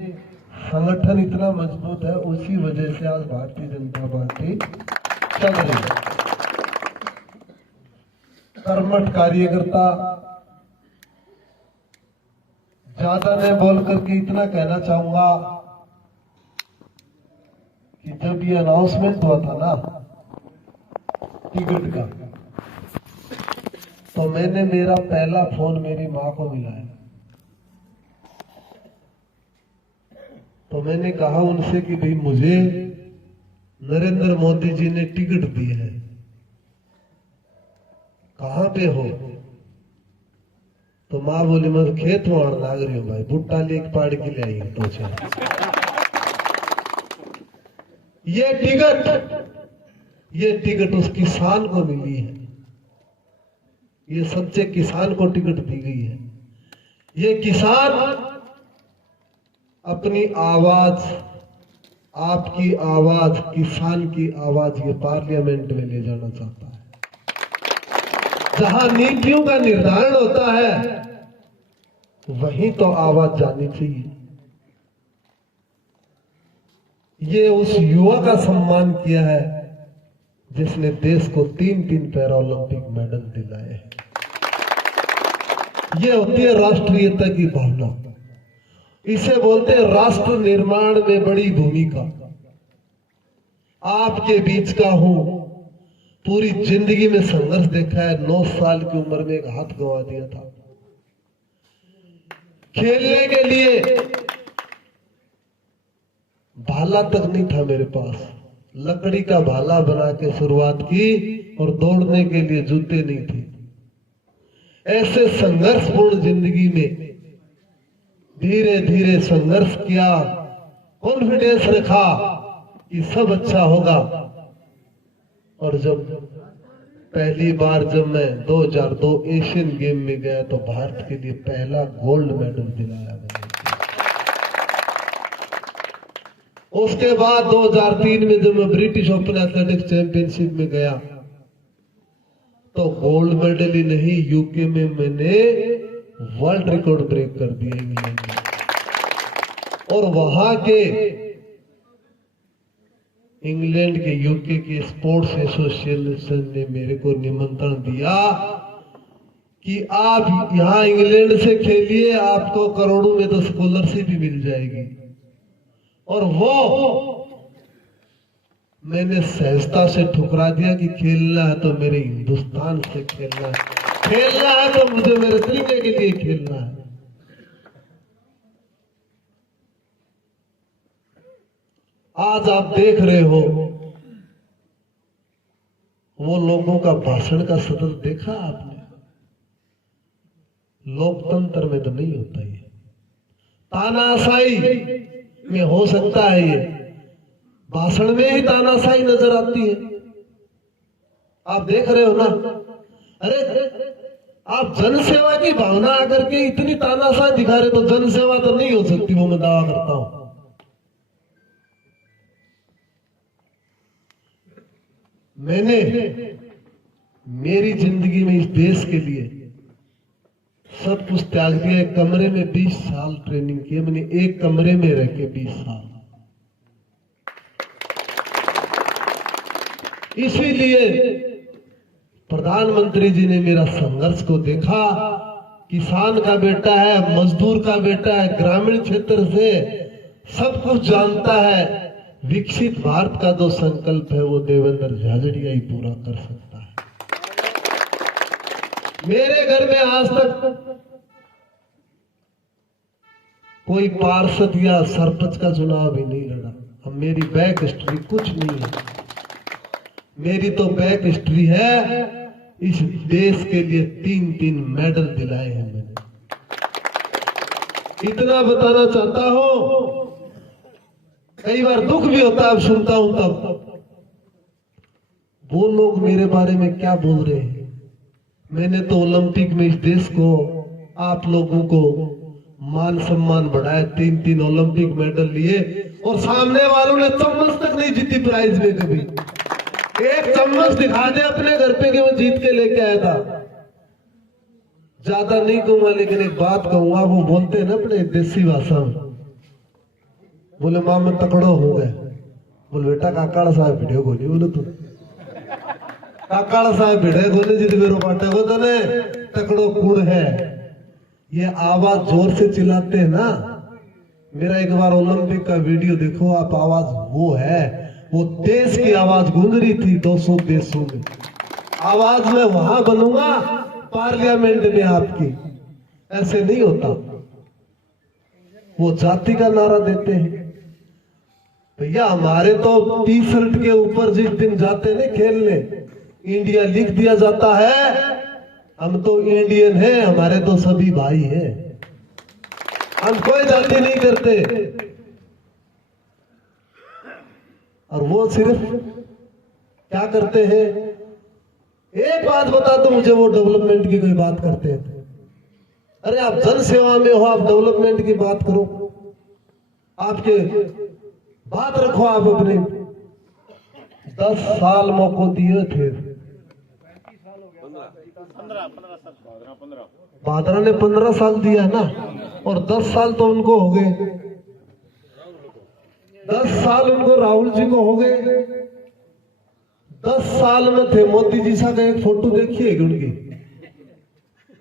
संगठन इतना मजबूत है, उसी वजह से आज भारतीय जनता पार्टी चल रही है। कर्मठ कार्यकर्ता, ज्यादा नहीं बोल करके इतना कहना चाहूंगा कि जब ये अनाउंसमेंट हुआ था ना टिकट का, तो मैंने मेरा पहला फोन मेरी मां को मिलाया। तो मैंने कहा उनसे कि भाई मुझे नरेंद्र मोदी जी ने टिकट दी है, कहां पे हो? तो मां बोली मैं खेत वाण लाग रही हूं भाई, भुट्टा लेक पाड़ के ले आई तो ये टिकट उस किसान को मिली है, ये सच्चे किसान को टिकट दी गई है। ये किसान अपनी आवाज, आपकी आवाज, किसान की आवाज ये पार्लियामेंट में ले जाना चाहता है। जहां नीतियों का निर्धारण होता है वहीं तो आवाज जानी चाहिए। ये उस युवा का सम्मान किया है जिसने देश को 3 पैरा ओलंपिक मेडल दिलाए हैं। ये होती है राष्ट्रीयता की भावना, इसे बोलते हैं राष्ट्र निर्माण में बड़ी भूमिका। आपके बीच का हूं, पूरी जिंदगी में संघर्ष देखा है। 9 साल की उम्र में एक हाथ गंवा दिया था। खेलने के लिए भाला तक नहीं था मेरे पास, लकड़ी का भाला बना के शुरुआत की, और दौड़ने के लिए जूते नहीं थे। ऐसे संघर्षपूर्ण जिंदगी में धीरे धीरे संघर्ष किया, कॉन्फिडेंस रखा कि सब अच्छा होगा। और जब पहली बार जब मैं 2002 एशियन गेम में गया तो भारत के लिए पहला गोल्ड मेडल दिलाया मैंने। उसके बाद 2003 में जब मैं ब्रिटिश ओपन एथलेटिक्स चैंपियनशिप में गया तो गोल्ड मेडल ही नहीं, यूके में मैंने वर्ल्ड रिकॉर्ड ब्रेक कर दिया इंग्लैंड में। और वहां के इंग्लैंड के, यूके के स्पोर्ट्स एसोसिएशन ने मेरे को निमंत्रण दिया कि आप यहां इंग्लैंड से खेलिए, आपको करोड़ों में तो स्कॉलरशिप भी मिल जाएगी। और वो मैंने सहजता से ठुकरा दिया कि खेलना है तो मेरे हिंदुस्तान से खेलना है, खेलना है तो मुझे मेरे तरीके के लिए खेलना है। आज आप देख रहे हो वो लोगों का भाषण का सदर देखा आपने? लोकतंत्र में तो नहीं होता ये, तानाशाही में हो सकता है। ये भाषण में ही तानाशाही नजर आती है। आप देख रहे हो ना? अरे आप जनसेवा की भावना आकर के इतनी तानाशाही दिखा रहे, तो जनसेवा तो नहीं हो सकती, वो मैं दावा करता हूं। मैंने मेरी जिंदगी में इस देश के लिए सब कुछ त्याग दिया। एक कमरे में 20 साल ट्रेनिंग की मैंने, एक कमरे में रह के 20 साल। इसीलिए प्रधानमंत्री जी ने मेरा संघर्ष को देखा। किसान का बेटा है, मजदूर का बेटा है, ग्रामीण क्षेत्र से सब कुछ जानता है। विकसित भारत का जो संकल्प है वो देवेंद्र झाझड़िया ही पूरा कर सकता है। मेरे घर में आज तक कोई पार्षद या सरपंच का चुनाव भी नहीं लड़ा। अब मेरी बैक हिस्ट्री कुछ नहीं है। मेरी तो बैक हिस्ट्री है, इस देश के लिए 3 मेडल दिलाए हैं मैंने। इतना बताना चाहता हूं। कई बार दुख भी होता है, सुनता हूं तब वो लोग मेरे बारे में क्या बोल रहे हैं। मैंने तो ओलंपिक में इस देश को, आप लोगों को मान सम्मान बढ़ाया, 3 ओलंपिक मेडल लिए, और सामने वालों ने चम्मच तक नहीं जीती प्राइज में कभी। एक चम्मच दिखा दे अपने घर पे कि मैं जीत के लेके आया था। ज्यादा नहीं कहूंगा, लेकिन एक बात कहूंगा, वो बोलते हैं ना अपने देसी भाषा में, बोले मां मैं तकड़ो हो गए। बोले बेटा काकाड़ा साहब भिड़े को नहीं बोले तू काकाड़ा साहब भिड़े को नहीं जिद मेरो बाटे को तने तकड़ो कूड़ है। ये आवाज जोर से चिल्लाते हैं ना। मेरा एक बार ओलंपिक का वीडियो देखो आप, आवाज वो है, वो देश की आवाज गूंज रही थी 200 देशों में। आवाज मैं वहां बनूंगा पार्लियामेंट में आपकी, ऐसे नहीं होता। वो जाति का नारा देते हैं भैया। हमारे तो टी शर्ट के ऊपर जिस दिन जाते ना खेलने इंडिया लिख दिया जाता है। हम तो इंडियन हैं, हमारे तो सभी भाई हैं, हम कोई जाति नहीं करते। और वो सिर्फ क्या करते हैं, एक बात बता दो मुझे, वो डेवलपमेंट की कोई बात करते हैं। अरे आप जन सेवा में हो, आप डेवलपमेंट की बात करो, आपके बात रखो आप अपने। 10 साल मौको दिए थे, 15 ने 15 साल दिया ना, और 10 साल तो उनको हो गए। 10 साल उनको राहुल जी को हो गए। 10 साल में थे मोदी जी सा का एक फोटो देखिए उनकी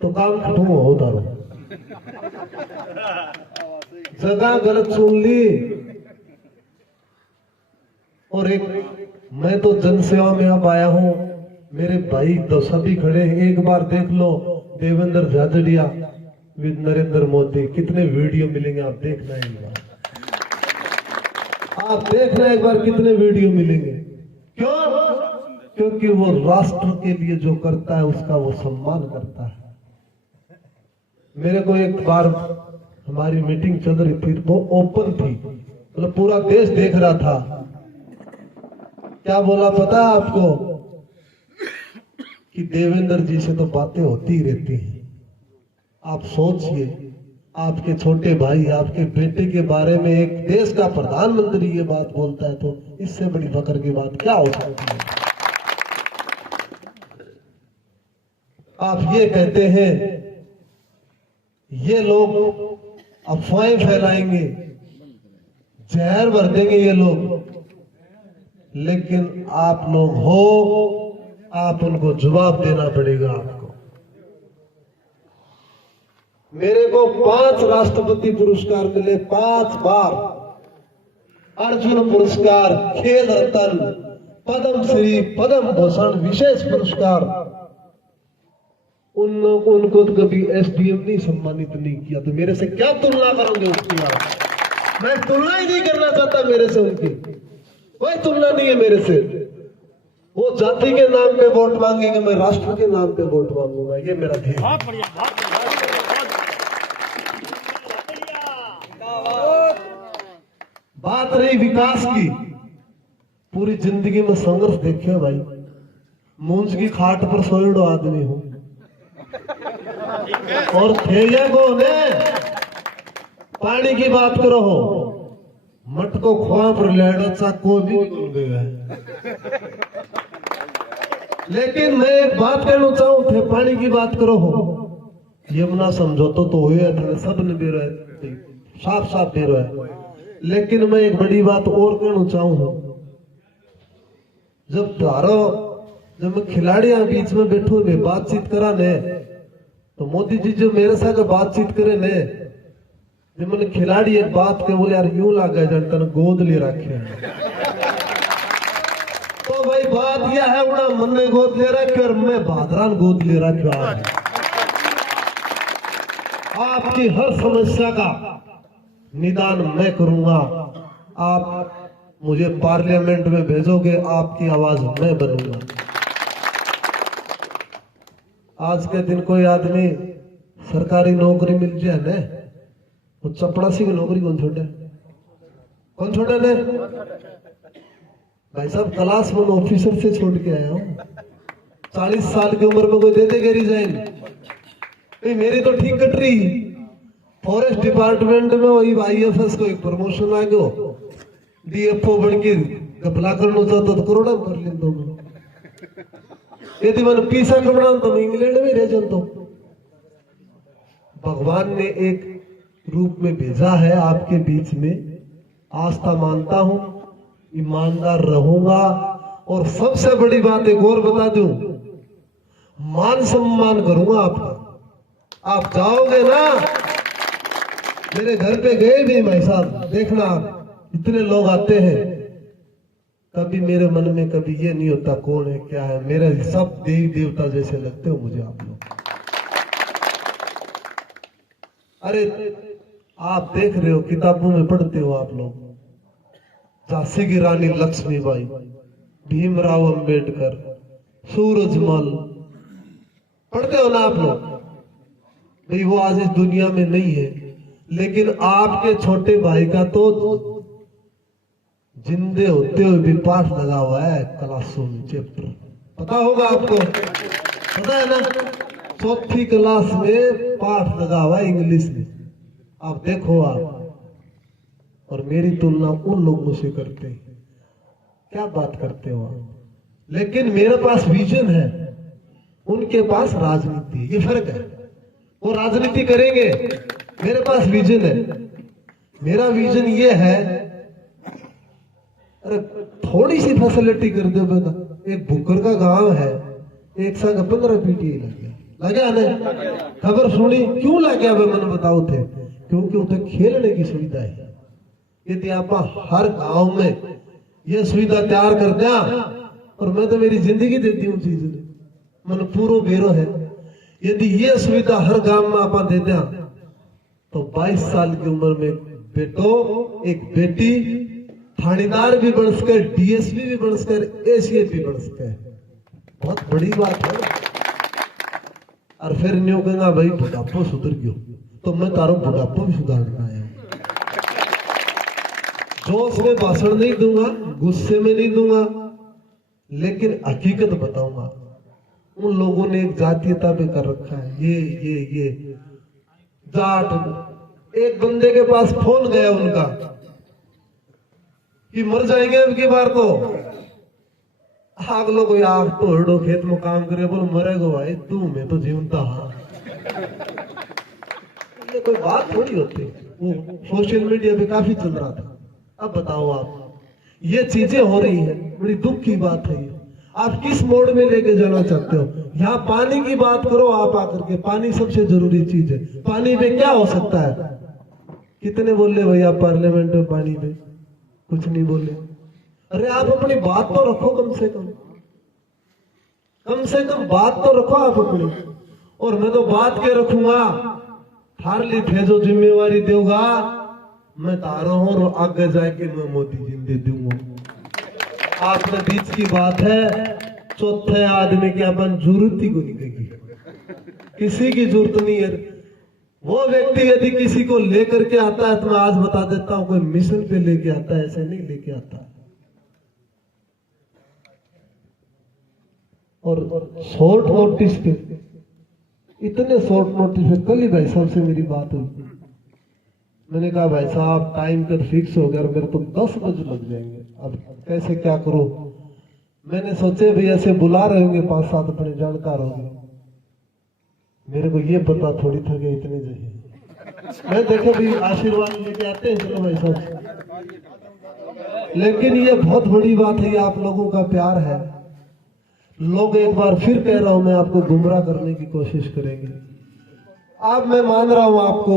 तो काम खत्म होता रहा। जगह गलत सुन ली। और एक मैं तो जनसेवा में अब आया हूं, मेरे भाई तो सभी खड़े हैं। एक बार देख लो देवेंद्र झाझड़िया विद नरेंद्र मोदी, कितने वीडियो मिलेंगे आप देखना एक बार, आप देखना एक बार कितने वीडियो मिलेंगे। क्यों? क्योंकि वो राष्ट्र के लिए जो करता है उसका वो सम्मान करता है। मेरे को एक बार हमारी मीटिंग चल रही थी, वो ओपन थी, मतलब पूरा देश देख रहा था। क्या बोला पता है आपको कि देवेंद्र जी से तो बातें होती ही रहती हैं। आप सोचिए, आपके छोटे भाई, आपके बेटे के बारे में एक देश का प्रधानमंत्री ये बात बोलता है, तो इससे बड़ी फख्र की बात क्या हो सकती है। आप ये कहते हैं ये लोग अफवाहें फैलाएंगे, जहर भर देंगे ये लोग, लेकिन आप लोग हो, आप उनको जवाब देना पड़ेगा आपको। मेरे को 5 राष्ट्रपति पुरस्कार मिले, 5 बार अर्जुन पुरस्कार, खेल रत्न, पद्म श्री, पद्म भूषण, विशेष पुरस्कार। उनको तो कभी एसडीएम नहीं सम्मानित नहीं किया, तो मेरे से क्या तुलना करोगे उसकी आप? मैं तुलना ही नहीं करना चाहता मेरे से, उनकी कोई तुलना नहीं है मेरे से। वो जाति के नाम पे वोट मांगेंगे, मैं राष्ट्र के नाम पे वोट मांगूंगा, ये मेरा ध्येय है। बात रही विकास की, पूरी जिंदगी में संघर्ष देखे भाई। मूंज की खाट पर सोएड़ो आदमी हूं, और थे को ने पानी की बात करो हो, मटको खुआ पर लेडो चाको भी निकल गया है। लेकिन मैं एक बात कहना चाहूं, थे पानी की बात करो हो, यमुना समझौता तो हुए थे, सब ने बेरो है, साफ साफ बेरो है। लेकिन मैं एक बड़ी बात और कहना चाहूं, जब मैं खिलाड़ियों बीच में बैठू ने बातचीत करा ने, तो मोदी जी जो मेरे साथ बातचीत करे ने, जब मैंने खिलाड़ी एक बात के बोले यार यूं लग गए जनता ने गोद ले रखे। तो भाई बात यह है, उन्हें मन ने गोद ले रखे और मैं भादरान गोद ले रखा। आपकी हर समस्या का निदान मैं करूंगा। आप मुझे पार्लियामेंट में भेजोगे, आपकी आवाज मैं बनूंगा। आज के दिन कोई आदमी सरकारी नौकरी मिल जाए ना, वो चपड़ासी की नौकरी कौन छोड़े ने? भाई साहब क्लास 1 ऑफिसर से छोड़ के आया हूं, 40 साल की उम्र में कोई दे देगा रिजाइन? मेरी तो ठीक कट रही। फॉरेस्ट डिपार्टमेंट में वही IFS को एक प्रमोशन आ गयो, DFO बढ़ के गपला करना चाहता तो करोड़ा कर लें दो। यदि मैंने पीसा करना तो मैं इंग्लैंड में रह जाता। भगवान ने एक रूप में भेजा है आपके बीच में, आस्था मानता हूं, ईमानदार रहूंगा। और सबसे बड़ी बात एक और बता दूं, मान सम्मान करूंगा आपका। आप जाओगे ना, मेरे घर पे गए भी भाई साहब, देखना आप, इतने लोग आते हैं, कभी मेरे मन में कभी ये नहीं होता कौन है क्या है, मेरे सब देवी देवता जैसे लगते हो मुझे आप लोग। अरे आप देख रहे हो, किताबों में पढ़ते हो आप लोग, झांसी की रानी लक्ष्मीबाई, भीमराव अंबेडकर, सूरजमल, पढ़ते हो ना आप लोग। भाई वो आज इस दुनिया में नहीं है, लेकिन आपके छोटे भाई का तो जिंदे होते हुए भी पाठ लगा हुआ है क्लासों में, चैप्टर पता होगा आपको, पता है ना, 4th क्लास में पाठ लगा हुआ है इंग्लिश में। आप देखो आप, और मेरी तुलना उन लोगों से करते हैं, क्या बात करते हो आप। लेकिन मेरे पास विजन है, उनके पास राजनीति, ये फर्क है। वो राजनीति करेंगे, मेरे पास विजन है। मेरा विजन ये है, अरे थोड़ी सी फैसिलिटी कर दो बेटा, एक भुक्कर का गांव है, एक साथ 15 पीटीए लग गया ना, खबर सुनी क्यों लग गया मैंने बताओ थे, क्योंकि उधर खेलने की सुविधा है। यदि आप हर गांव में ये सुविधा तैयार कर दिया, और मैं तो मेरी जिंदगी देती हूँ चीज ने, मन पूरा बेरो है, यदि ये सुविधा हर गांव में आप दे दिया, तो 22 साल की उम्र में बेटो एक बेटी थानेदार भी बन सके, डीएसपी भी बन सके, एसीएस भी बन सके, बहुत बड़ी बात है। और फिर न्यू कहना भाई बुढ़ापो सुधर गयो, तो मैं तारो बुढ़ापो भी सुधारना है। जोश में भाषण नहीं दूंगा, गुस्से में नहीं दूंगा, लेकिन हकीकत बताऊंगा। उन लोगों ने एक जातीयता पे कर रखा है, ये जाट। एक बंदे के पास फोन गया उनका कि मर जाएंगे अब की बार तो, आग लो कोई आग तो हड़ो खेत में काम करे, बोलो मरेगा भाई तू, मैं तो जीवता हाँ। ये कोई बात थोड़ी होती, वो सोशल मीडिया पे काफी चल रहा था। अब बताओ आप, ये चीजें हो रही है, बड़ी दुख की बात है ये। आप किस मोड में लेके जाना चाहते हो? यहाँ पानी की बात करो आप आकर के, पानी सबसे जरूरी चीज है। पानी पे क्या हो सकता है? कितने बोले भैया पार्लियामेंट में पानी पे? कुछ नहीं बोले। अरे आप अपनी बात तो रखो, कम से कम बात तो रखो आप अपनी। और मैं तो बात के रखूंगा, थार ली थे जो जिम्मेवारी दूंगा मैं तारो हूं, और आगे जाके मैं मोदी जी दे दूंगा। आपने बीच की बात है, चौथे आदमी की अपन जरूरत ही को नहीं देगी, किसी की जरूरत नहीं है। वो व्यक्ति यदि किसी को लेकर के आता है, तो मैं आज बता देता हूं, कोई मिशन पे लेके आता है, ऐसे नहीं लेके आता। और शॉर्ट नोटिस पे, इतने शॉर्ट नोटिस पे, कल ही भाई साहब से मेरी बात हुई। मैंने कहा भाई साहब टाइम पर फिक्स हो गया, मेरे तो 10 बजे लग जाएंगे, अब कैसे क्या करो। मैंने सोचे भैया ऐसे बुला रहे होंगे 5-7 अपने जानकार होंगे, मेरे को ये पता थोड़ी था कि इतने जगह। मैं देखो भी आशीर्वाद लेके आते हैं, चलो भाई साहब। लेकिन ये बहुत बड़ी बात है, ये आप लोगों का प्यार है। लोग, एक बार फिर कह रहा हूं मैं, आपको गुमराह करने की कोशिश करेंगे। आप, मैं मान रहा हूं आपको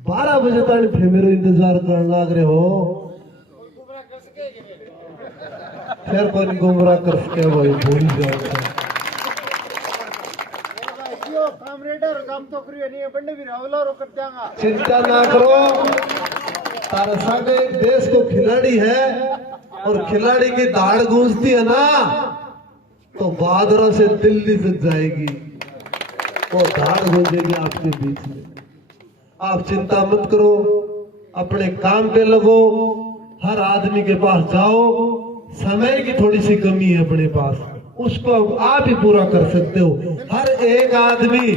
12 बजे तक फिर मेरे इंतजार करने लग रहे हो, फिर कोई गुमराह कर सके भाई, भूल जाओ। चिंता ना करो, तारा संग एक देश को खिलाड़ी है, और खिलाड़ी की दाढ़ गूंजती है ना, तो बादरों से दिल्ली तक जाएगी, वो दाढ़ गूंजेगी आपके बीच में। आप चिंता मत करो, अपने काम पे लगो, हर आदमी के पास जाओ। समय की थोड़ी सी कमी है अपने पास, उसको आप ही पूरा कर सकते हो। हर एक आदमी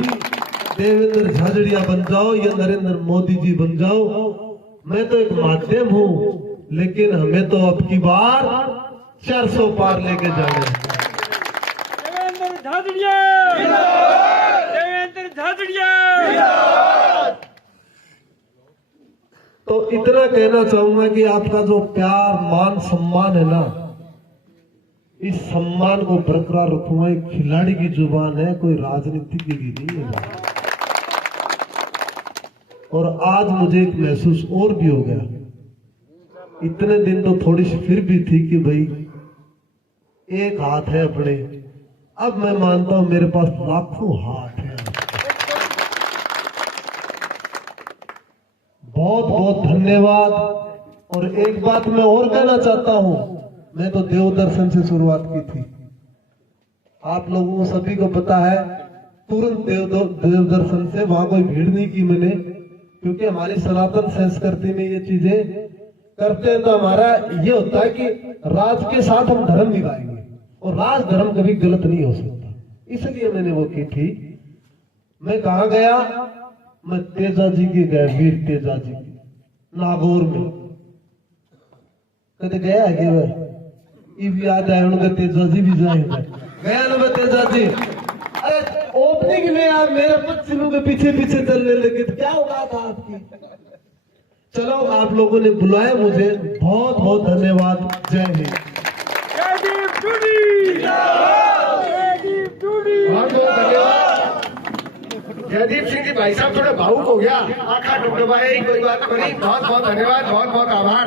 देवेंद्र झाझड़िया बन जाओ या नरेंद्र मोदी जी बन जाओ, मैं तो एक माध्यम हूं, लेकिन हमें तो अब की बार 400 पार लेके जाने। देवेंद्र झाझड़िया, देवेंद्र झाझड़िया। तो इतना कहना चाहूंगा कि आपका जो प्यार मान सम्मान है ना, इस सम्मान को बरकरार रखूंगा। एक खिलाड़ी की जुबान है, कोई राजनीति की नहीं है। और आज मुझे एक महसूस और भी हो गया, इतने दिन तो थोड़ी सी फिर भी थी कि भाई एक हाथ है अपने, अब मैं मानता हूं मेरे पास लाखों हाथ है। बहुत बहुत धन्यवाद। और एक बात मैं और कहना चाहता हूं, मैं तो देव दर्शन से शुरुआत की थी, आप लोगों को सभी को पता है। तुरंत देव दर्शन से वहां कोई भीड़ नहीं की मैंने, क्योंकि हमारी सनातन संस्कृति में ये चीजें करते हैं तो हमारा ये होता है कि राज के साथ हम धर्म निभाएंगे, और राज धर्म कभी गलत नहीं हो सकता, इसलिए मैंने वो की थी। मैं कहा गया, मैं तेजा जी के गया, वीर तेजा जी के नागौर में कदे गया है ये भी याद आए उनका, तेजा जी भी जाएंगे गया ना मैं तेजा जी। अरे ओपनिंग में आप मेरे पश्चिमों के पीछे पीछे चलने लगे तो क्या होगा था आपकी। चलो आप लोगों ने बुलाया मुझे, बहुत बहुत धन्यवाद। जय हिंद। जयदीप टूडी, जयदीप टूडी। बहुत बहुत धन्यवाद जयदीप सिंह जी। भाई साहब थोड़ा भावुक हो गया, आंखा डुबडुबाई, कोई बात नहीं। बहुत बहुत धन्यवाद, बहुत बहुत आभार।